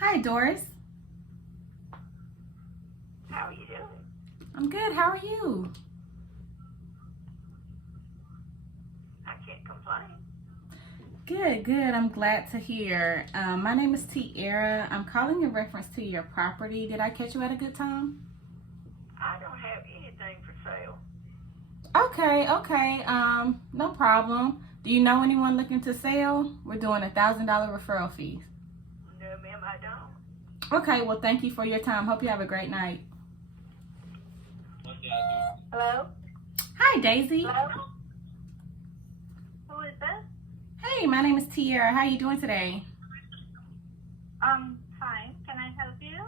Hi, Doris. How are you doing? I'm good. How are you? I can't complain. Good, good. I'm glad to hear. My name is Tiara. I'm calling in reference to your property. Did I catch you at a good time? I don't have anything for sale. Okay. No problem. Do you know anyone looking to sell? We're doing $1,000 referral fees. No, ma'am, I don't. Okay, well, thank you for your time. Hope you have a great night. Hello? Hi, Daisy. Hello? Who is this? Hey, my name is Tiara. How are you doing today? Fine. Can I help you?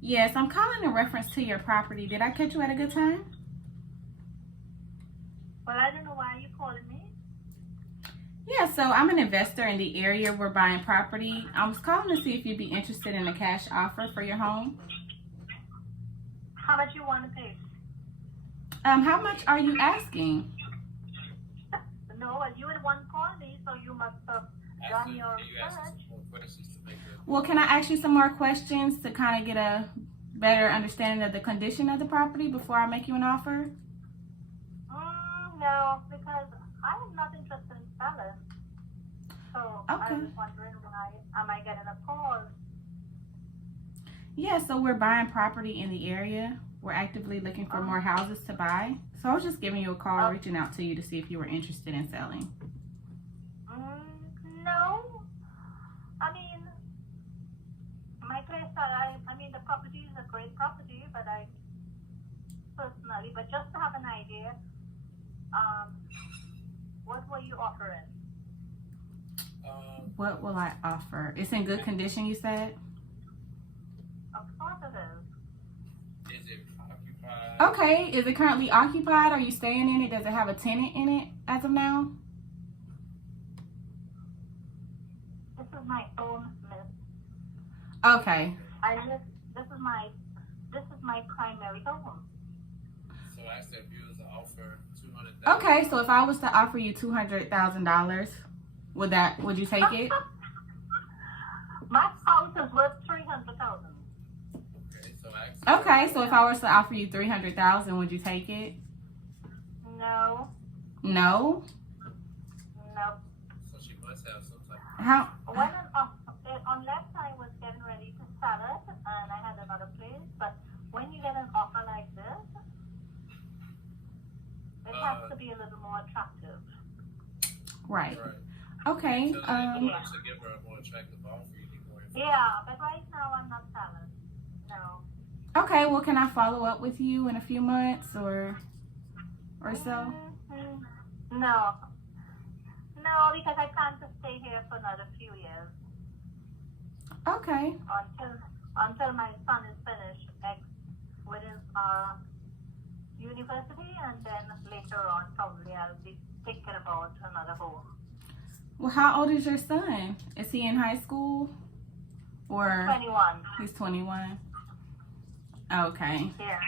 Yes, I'm calling in reference to your property. Did I catch you at a good time? Well, I don't know why you're calling me. Yeah, so I'm an investor in the area. We're buying property. I was calling to see if you'd be interested in a cash offer for your home. How much you want to pay? How much are you asking? No, well, you were the one calling me, so you must have done your research. Well, can I ask you some more questions to kind of get a better understanding of the condition of the property before I make you an offer? No, because I'm not interested in selling. So I Okay. was wondering why am I getting a call? Yeah, so we're buying property in the area. We're actively looking for more houses to buy. So I was just giving you a call, reaching out to you to see if you were interested in selling. No. I mean, my place that I mean, the property is a great property, but I personally, but just to have an idea, what were you offering? What will I offer? It's in good condition, you said? Of course it is. Is it occupied? Okay, is it currently occupied? Are you staying in it? Does it have a tenant in it as of now? This is my own miss. Okay. This is my primary home. So I said if you was to offer $200,000. Okay, so if I was to offer you $200,000, would you take it? My house is worth $300,000. Okay, so if I was to offer you $300,000, would you take it? No. No? No. So she must have some type of... How? Unless I was getting ready to sell it and I had another place, but when you get an offer like this, it has to be a little more attractive. Right. Okay. So to give her a more attractive offer, you need more information. Yeah, but right now I'm not selling. No. Okay, well, can I follow up with you in a few months or so? No. No, because I plan to stay here for another few years. Okay. Until my son is finished with his university, and then later on probably I'll be thinking about another home. Well, how old is your son? Is he in high school? Or 21. He's 21. Okay. Yeah.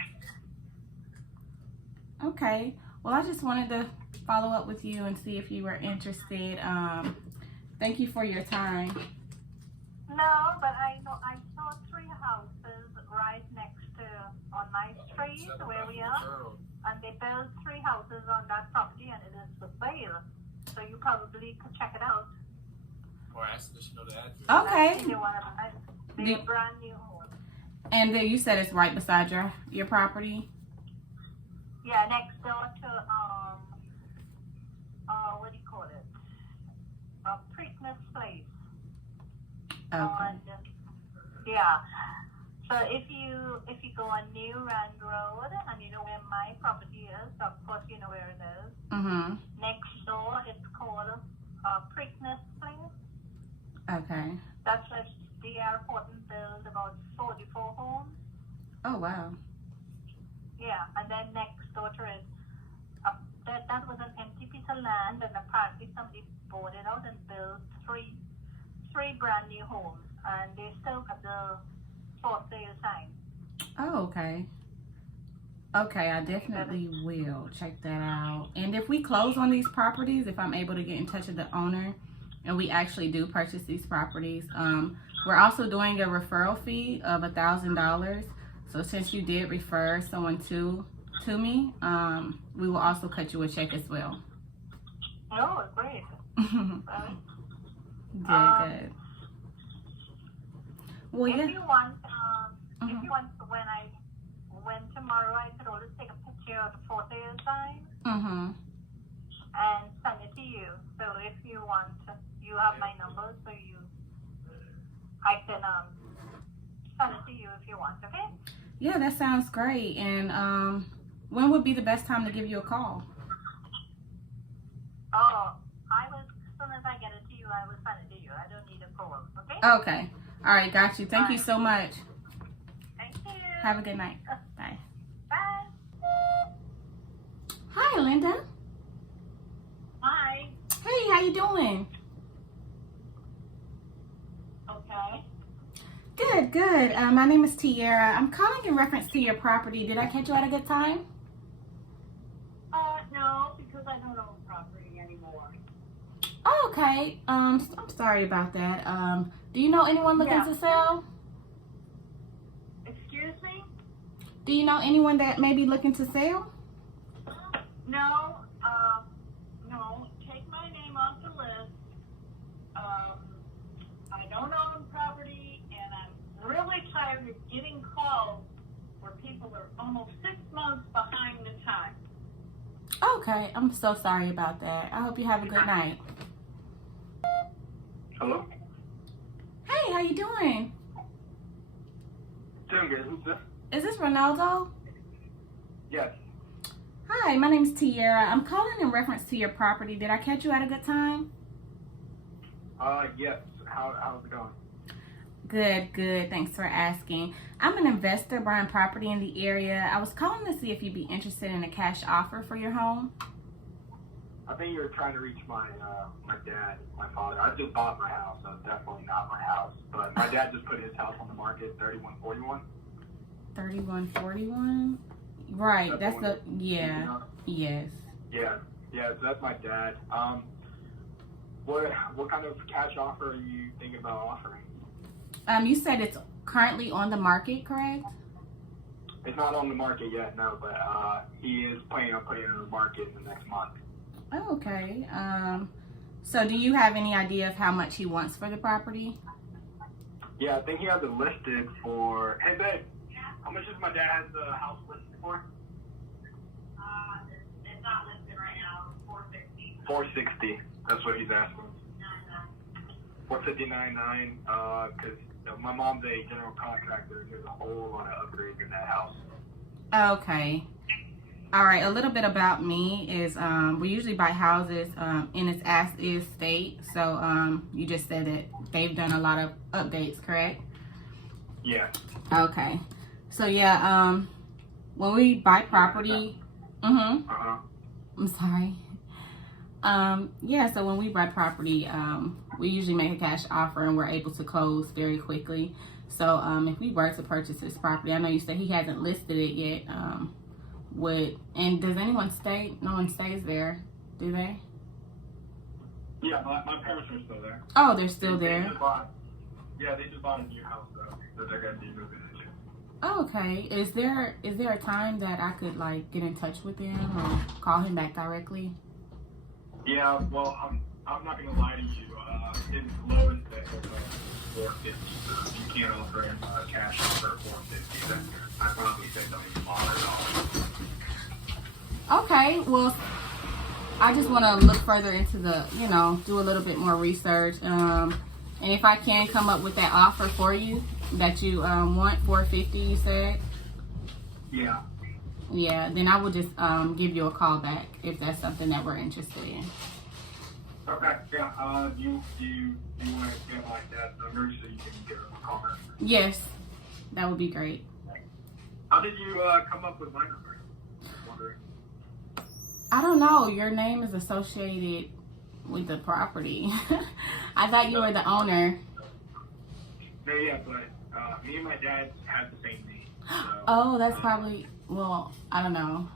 Okay. Well, I just wanted to follow up with you and see if you were interested. Thank you for your time. No, but I saw 3 houses right next to on my street where we are, and they built 3 houses on that property, and it is for sale. So you probably could check it out. Or ask her if she know the address. Okay. They're a brand new home. And then you said it's right beside your property? Yeah, next door to what do you call it? Preakness Place. Okay. Yeah. So if you go on New Rand Road, and you know where my property is, of course you know where it is. Mm-hmm. Next door, it's called Preakness Place. Okay. That's where the airport built about 44 homes. Oh, wow. Yeah, and then next door to it, that was an empty piece of land, and apparently somebody bought it out and built three brand new homes, and they still got the for sale sign. Oh, okay. Okay, I definitely will check that out. And if we close on these properties, if I'm able to get in touch with the owner and we actually do purchase these properties, We're also doing a referral fee of $1,000. So since you did refer someone to me, we will also cut you a check as well. Oh, great. Right. Good. Well, If yeah. you want, when tomorrow, I could always take a picture of the for sale sign and send it to you. So if you want, you have my number, so I can send it to you if you want. Okay? Yeah, that sounds great. And when would be the best time to give you a call? Oh, as soon as I get it to you, I will send it to you. I don't need a call. Okay? Okay. All right, got you. Thank you so much. Thank you. Have a good night. Bye. Bye. Hi, Linda. Hi. Hey, how you doing? Okay. Good, good. My name is Tiara. I'm calling in reference to your property. Did I catch you at a good time? No, because I don't own property anymore. Oh, okay. I'm sorry about that. Do you know anyone looking to sell? Excuse me? Do you know anyone that may be looking to sell? No, no. Take my name off the list. I don't own property, and I'm really tired of getting calls where people are almost 6 months behind the time. Okay, I'm so sorry about that. I hope you have a good night. Hello? Hey, how you doing? Doing good. Who's this? Is this Ronaldo? Yes. Hi, my name is Tiara. I'm calling in reference to your property. Did I catch you at a good time? Yes. How's it going? Good, good. Thanks for asking. I'm an investor buying property in the area. I was calling to see if you'd be interested in a cash offer for your home. I think you're trying to reach my dad, my father. I just bought my house, so it's definitely not my house. But my dad just put his house on the market, 3141. 3141? Right, that's the, yeah, yes. Yeah, so that's my dad. What kind of cash offer are you thinking about offering? You said it's currently on the market, correct? It's not on the market yet, no, but he is planning on putting it on the market in the next month. Oh, okay. So do you have any idea of how much he wants for the property? Yeah, I think he has it listed for, hey babe, how much does my dad have the house listed for? It's not listed right now. 460. 460. That's what he's asking. 459.9. Because my mom's a general contractor, and there's a whole lot of upgrades in that house. Okay. All right. A little bit about me is we usually buy houses in its as-is state. So you just said that they've done a lot of updates, correct? Yeah. Okay. So yeah, when we buy property, I'm sorry. Yeah, so when we buy property, we usually make a cash offer and we're able to close very quickly. So if we were to purchase this property, I know you said he hasn't listed it yet. And does anyone stay? No one stays there, do they? Yeah, my parents are still there. Oh, they're still there. They just bought a new house though that they're gonna be moving into. Oh, okay. Is there a time that I could like get in touch with him or call him back directly? Yeah, well, I'm not gonna lie to you. His lowest that was 450, so if you can't offer him a cash offer of 450, then I'd probably say don't even bother at all. Okay, well, I just want to look further into the, do a little bit more research. And if I can come up with that offer for you that you want, 450, you said? Yeah. Yeah, then I will just give you a call back if that's something that we're interested in. Okay, yeah. Do you want to get my dad's number so you can give him a call back? Yes, that would be great. How did you come up with my number? I'm wondering. I don't know. Your name is associated with the property. I thought you were the owner. No, yeah, but me and my dad had the same name. So, oh, that's probably, well, I don't know.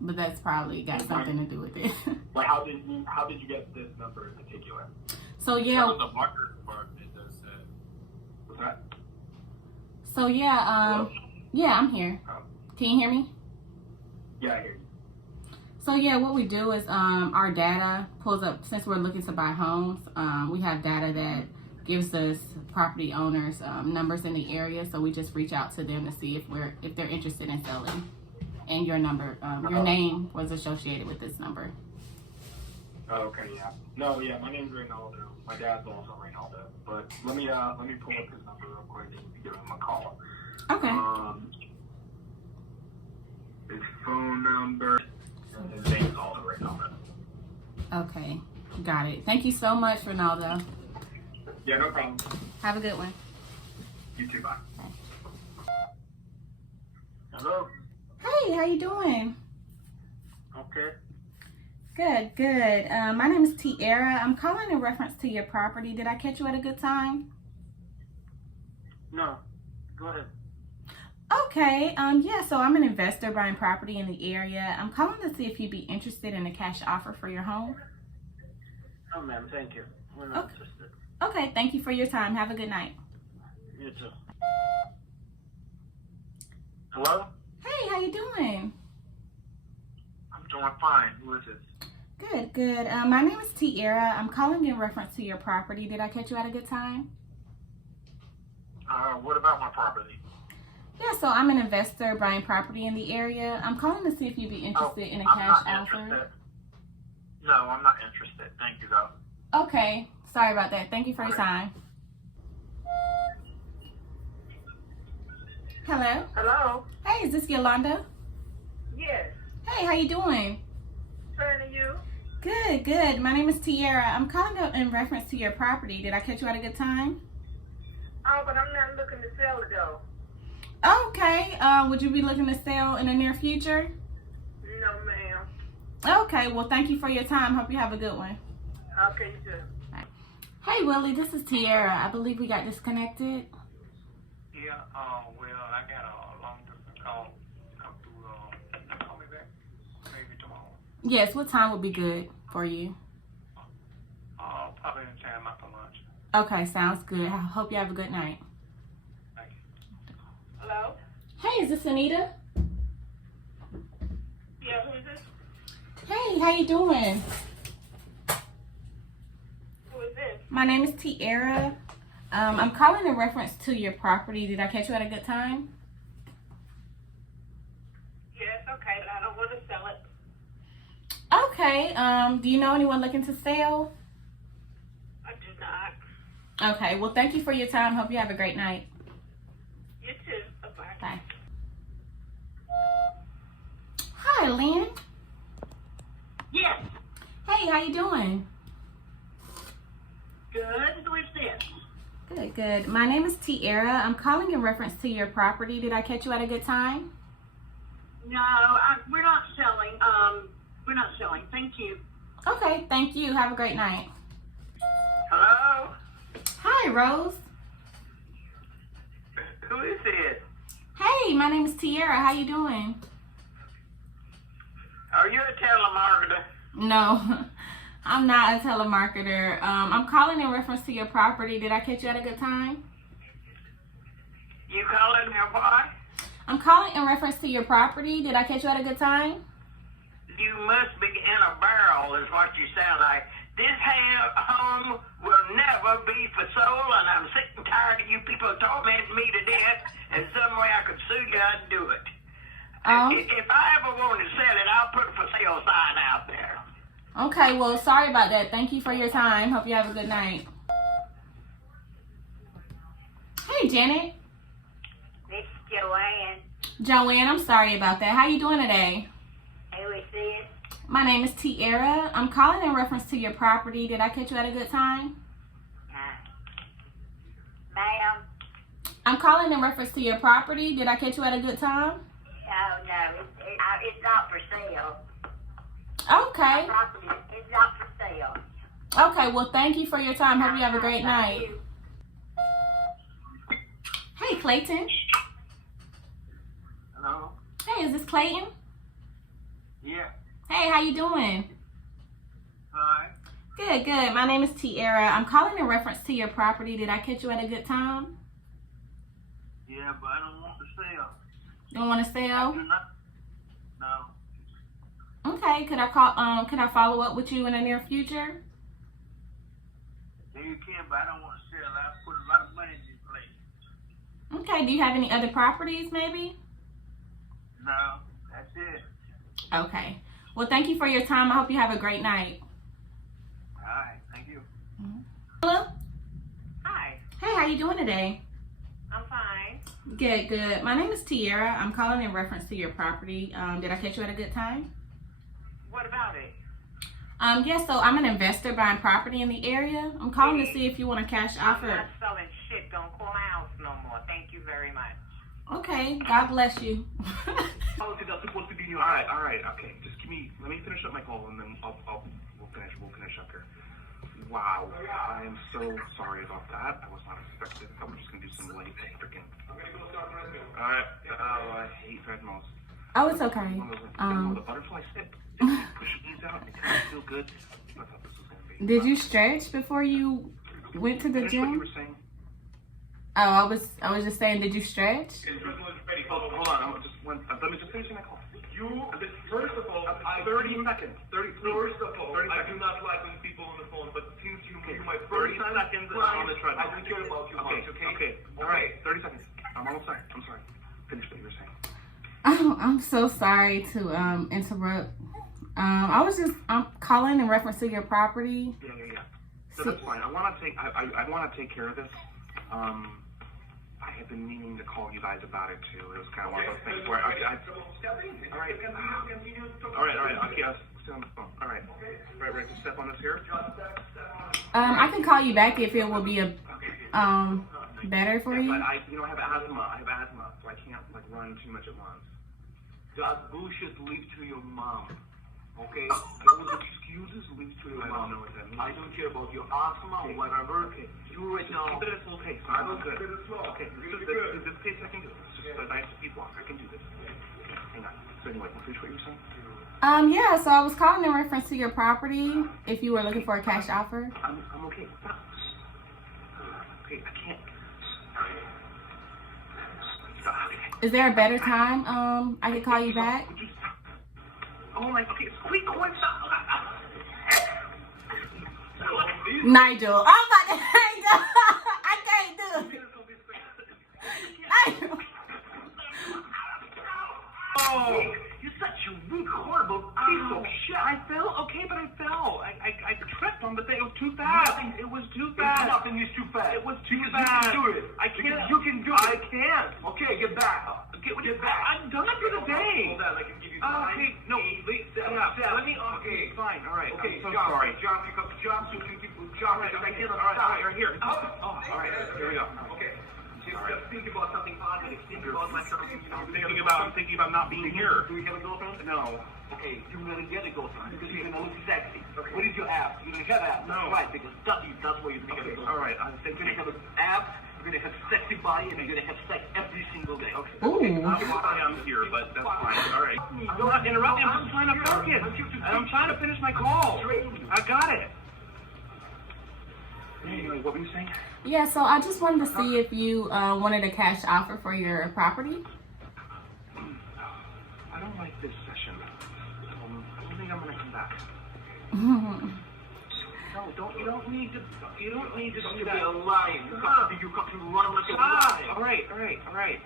But that's probably got something to do with it. Like, how did you get this number in particular? So, yeah. The market department does that. What's that? So yeah, Hello? yeah, I'm here. Oh. Can you hear me? Yeah, I hear you. So yeah, what we do is our data pulls up, since we're looking to buy homes, we have data that gives us property owners numbers in the area, so we just reach out to them to see if they're interested in selling. And your number, your name was associated with this number. Oh, okay, yeah. No, yeah, my name's Reynaldo. My dad's also Reynaldo. But let me pull up his number real quick and give him a call. Okay. His phone number. His name's also Reynaldo. Okay, got it. Thank you so much, Ronaldo. Yeah, no problem. Have a good one. You too, bye. Bye. Hello? Hey, how you doing? Okay. Good, good. My name is Tiara. I'm calling in reference to your property. Did I catch you at a good time? No. Go ahead. Okay, yeah, so I'm an investor buying property in the area. I'm calling to see if you'd be interested in a cash offer for your home. Oh, ma'am, thank you. We're not interested. Okay, thank you for your time. Have a good night. You too. Hello? Hey, how you doing? I'm doing fine. Who is this? Good, good. My name is Tiara. I'm calling in reference to your property. Did I catch you at a good time? What about my property? Yeah, so I'm an investor buying property in the area. I'm calling to see if you'd be interested in a I'm cash not offer. interested. No, I'm not interested. Thank you, though. Okay, sorry about that. Thank you for your time. Hello? Hello? Hey, is this Yolanda? Yes. Hey, how you doing? Turning you? Good, good. My name is Tiara. I'm calling up in reference to your property. Did I catch you at a good time? Oh, but I'm not looking to sell it though. Okay. Would you be looking to sell in the near future? No, ma'am. Okay. Well, thank you for your time. Hope you have a good one. Okay, you too. Hey, Willie. This is Tiara. I believe we got disconnected. Yeah, well, I got a long distance call. Come through, call me back. Maybe tomorrow. Yes. What time would be good for you? Probably in time after lunch. Okay. Sounds good. I hope you have a good night. Thank you. Hello? Hey, is this Anita? Yeah, who is this? Hey, how you doing? Who is this? My name is Tiara. I'm calling in reference to your property. Did I catch you at a good time? Yes, okay, but I don't want to sell it. Okay. Do you know anyone looking to sell? I do not. Okay. Well, thank you for your time. Hope you have a great night. You too. Bye-bye. Bye. Hi, Lynn. Yes. Hey, how you doing? Good. Who is this? Good, good. My name is Tiara. I'm calling in reference to your property. Did I catch you at a good time? No, we're not selling. We're not selling. Thank you. Okay. Thank you. Have a great night. Hello? Hi, Rose. Who is this? Hey, my name is Tiara. How you doing? Are you a telemarketer? No, I'm not a telemarketer. I'm calling in reference to your property. Did I catch you at a good time? You calling me what? I'm calling in reference to your property. Did I catch you at a good time? You must be in a barrel is what you sound like. This home will never be for sale, and I'm sick and tired of you people tormenting me to death, and some way I could sue you, I'd do it. If I ever want to sell it, I'll put a for sale sign out there. Okay, well, sorry about that. Thank you for your time. Hope you have a good night. Hey, Janet. This is Joanne. Joanne, I'm sorry about that. How you doing today? Who is this? My name is Tiara. I'm calling in reference to your property. Did I catch you at a good time? Ma'am? I'm calling in reference to your property. Did I catch you at a good time? Oh, no, it's not for sale. Okay. Property, it's not for sale. Okay, well, thank you for your time. Hope you have a great night. Thank you. Hey, Clayton. Hello? Hey, is this Clayton? Yeah. Hey, how you doing? Hi. Good, good. My name is Tiara. I'm calling in reference to your property. Did I catch you at a good time? Yeah, but I don't want to sell. You don't want to sell? Do not. No. Okay. Could I follow up with you in the near future? Yeah, you can, but I don't want to sell. I put a lot of money in this place. Okay. Do you have any other properties, maybe? No, that's it. Okay. Well, thank you for your time. I hope you have a great night. All right, thank you. Hello. Hi, Hey, how you doing today? I'm fine. Good, good. My name is Tiara. I'm calling in reference to your property. Did I catch you at a good time? What about it? Yes, so I'm an investor buying property in the area. I'm calling to see if you want a cash I'm offer. not selling shit. Don't call my house no more. Thank you very much. Okay, God bless you. Policy that's supposed to be new. All right, okay. Just let me finish up my call, and then we'll finish up here. Wow, I am so sorry about that. I was not expecting. I was just gonna do some light freaking. All right. Oh, I hate treadmills. Oh, it's okay. The butterfly stick. Push your knees out. It kind of feel good. I thought this was gonna be. Did you stretch before you went to the Finish what you gym? were saying. Oh, I was just saying, did you stretch? Hold on. Let me just finish my call. First of all, 30 seconds. 30. First of all, 30 seconds. I do not like when people on the phone, but since you made my 30 seconds on the treadmill, I don't care about you much. Okay. All right. 30 seconds. I'm almost sorry. I'm sorry. Finish what you were saying. Oh, I'm so sorry to interrupt. I'm calling in reference to your property. Yeah. So that's fine. I want to take care of this. I have been meaning to call you guys about it too. It was kind of one of those things where all right. Okay, I'll stay on the phone. All right. Right. Just step on this here. I can call you back if it will be a better for you. But I have asthma, so I can't run too much at once. That bullshit leave to your mom. Okay? Those excuses leave to your I mom. don't know what that means. I don't care about your asthma or whatever. Okay. You right now. Keep it at a slow pace. I don't good. keep it at slow. Okay. This pace I can do. It's just a nice speed walk. I can do this. Hang on. So anyway, can you finish what you were saying? Yeah, so I was calling in reference to your property if you were looking for a cash offer. I'm okay. Stop. Okay, I can't. Stop. Is there a better time I could call you back? Would you stop? Oh my. Okay, quick, stop. Nigel. Oh my God, I can't do it. Nigel. Oh, you're such a weak, horrible piece of shit. I fell. Okay, but I fell. I tripped on the thing. It was too fast. It was too fast. Nothing is too fast. It was too because fast. You can do it. I can't. You can do it. I can't. Okay, get back. Get back. I'm done for the day. Hold on, I can give you Okay, no. Let me. Okay, fine. All right. Okay, I'm so John, sorry. John, pick up John, so you can keep John. All right, I can't all right, here. Oh, All right, here we go. Okay. Just think about something positive. Think about something. I'm thinking about not being here. Do you have a girlfriend? No. Okay, you're gonna get a girlfriend because you're gonna look sexy. What is your app? You're gonna have app. No. Right, because that's where you're gonna get a girlfriend. All right. I'm You're thinking. gonna have an app. You're gonna have sexy body, and you're gonna have sex every single day. Okay. Ooh. I'm here, but that's fine. All right. I'm not interrupting. I'm just trying to focus. I'm trying to finish my call. I got it. Anyway, what were you saying? Yeah, so I just wanted to see if you wanted a cash offer for your property. I don't like this session. I don't think I'm gonna come back. No, you don't need to do that. You're lying. You come to run like a Stop. All right.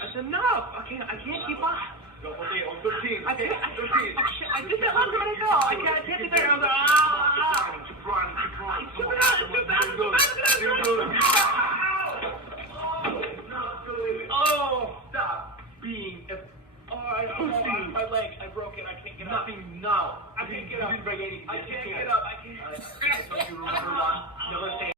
That's enough. I can't keep on. Okay, on 13. I did that long time ago. I can't do that. Oh, stop being a... my leg, I broke it, I can't get up. Nothing now. I can't get up. I can't get up. I can't.